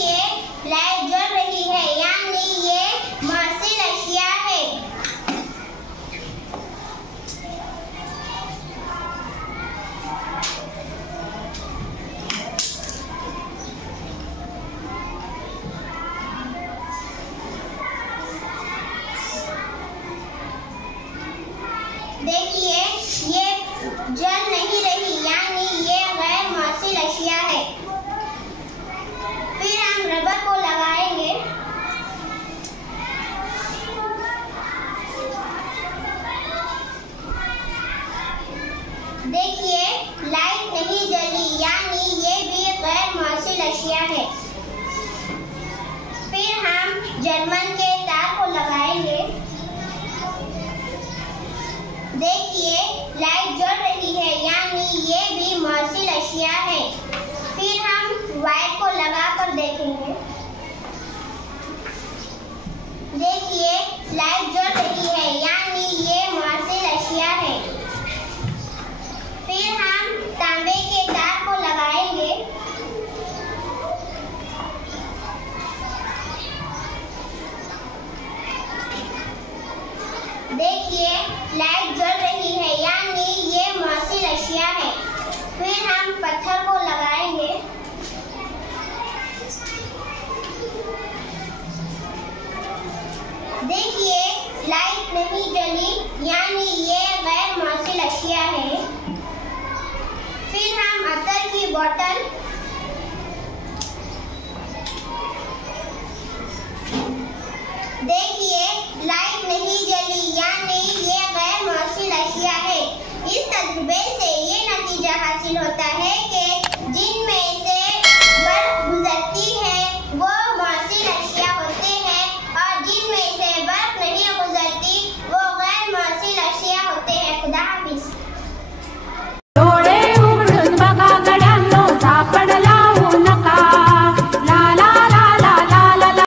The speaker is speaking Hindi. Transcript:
देखिए लाइट जल रही है, यानी ये मौसिल अशिया है। देखिए ये जल नहीं रही, यानी ये गैर मौसिल अशिया है। फिर हम रबर को लगाएंगे। देखिए लाइट नहीं जली, यानी ये भी गैर मौसिल अशिया है। फिर हम जर्मन के तार को लगाएंगे। देखिए लाइट जल रही है, यानी ये भी मौसिल अशिया है। फिर हम वायर को लगाकर देखेंगे। देखिए लाइट जल रही है, यानी ये मौसिल अशिया है। फिर हम तांबे के तार को लगाएंगे। देखिए लाइट जल रही है, यानी ये मौसिल अशिया है। फिर हम पत्थर को लगाएंगे। देखिए लाइट नहीं जली, यानी ये गैर मौसिल अशिया है। फिर हम अतर की बोतल, देखिए लाइट नहीं जली, यानी ये गैर मौसिल अशिया है। इस तजुर्बे से ये नतीजा हासिल होता है कि जिनमें से बर्फ गुजरती है वो मौसिल अशिया होते हैं, और जिनमें से बर्फ नहीं गुजरती वो गैर मौसिल अशिया होते हैं।